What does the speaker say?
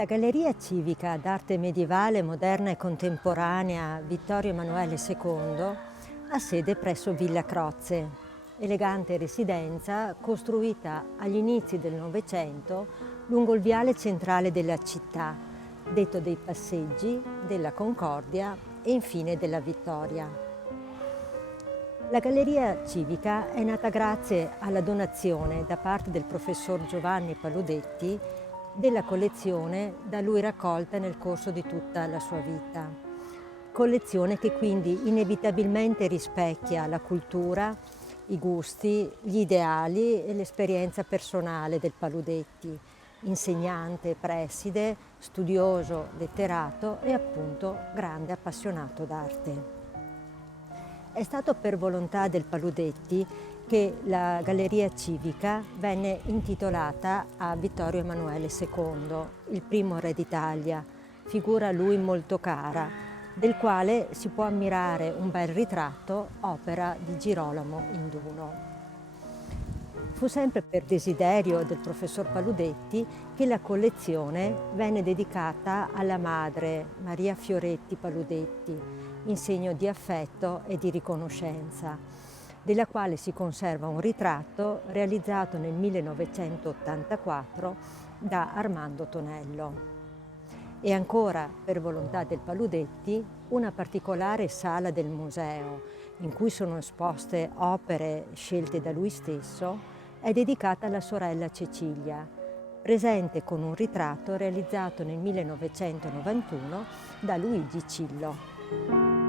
La Galleria Civica d'Arte Medievale, Moderna e Contemporanea Vittorio Emanuele II ha sede presso Villa Crozze, elegante residenza costruita agli inizi del Novecento lungo il viale centrale della città, detto dei Passeggi, della Concordia e infine della Vittoria. La Galleria Civica è nata grazie alla donazione da parte del professor Giovanni Paludetti della collezione da lui raccolta nel corso di tutta la sua vita. Collezione che quindi inevitabilmente rispecchia la cultura, i gusti, gli ideali e l'esperienza personale del Paludetti, insegnante, preside, studioso, letterato e appunto grande appassionato d'arte. È stato per volontà del Paludetti che la Galleria Civica venne intitolata a Vittorio Emanuele II, il primo re d'Italia, figura a lui molto cara, del quale si può ammirare un bel ritratto, opera di Girolamo Induno. Fu sempre per desiderio del professor Paludetti che la collezione venne dedicata alla madre Maria Fioretti Paludetti, in segno di affetto e di riconoscenza, della quale si conserva un ritratto realizzato nel 1984 da Armando Tonello. E ancora, per volontà del Paludetti, una particolare sala del museo, in cui sono esposte opere scelte da lui stesso, è dedicata alla sorella Cecilia, presente con un ritratto realizzato nel 1991 da Luigi Cillo.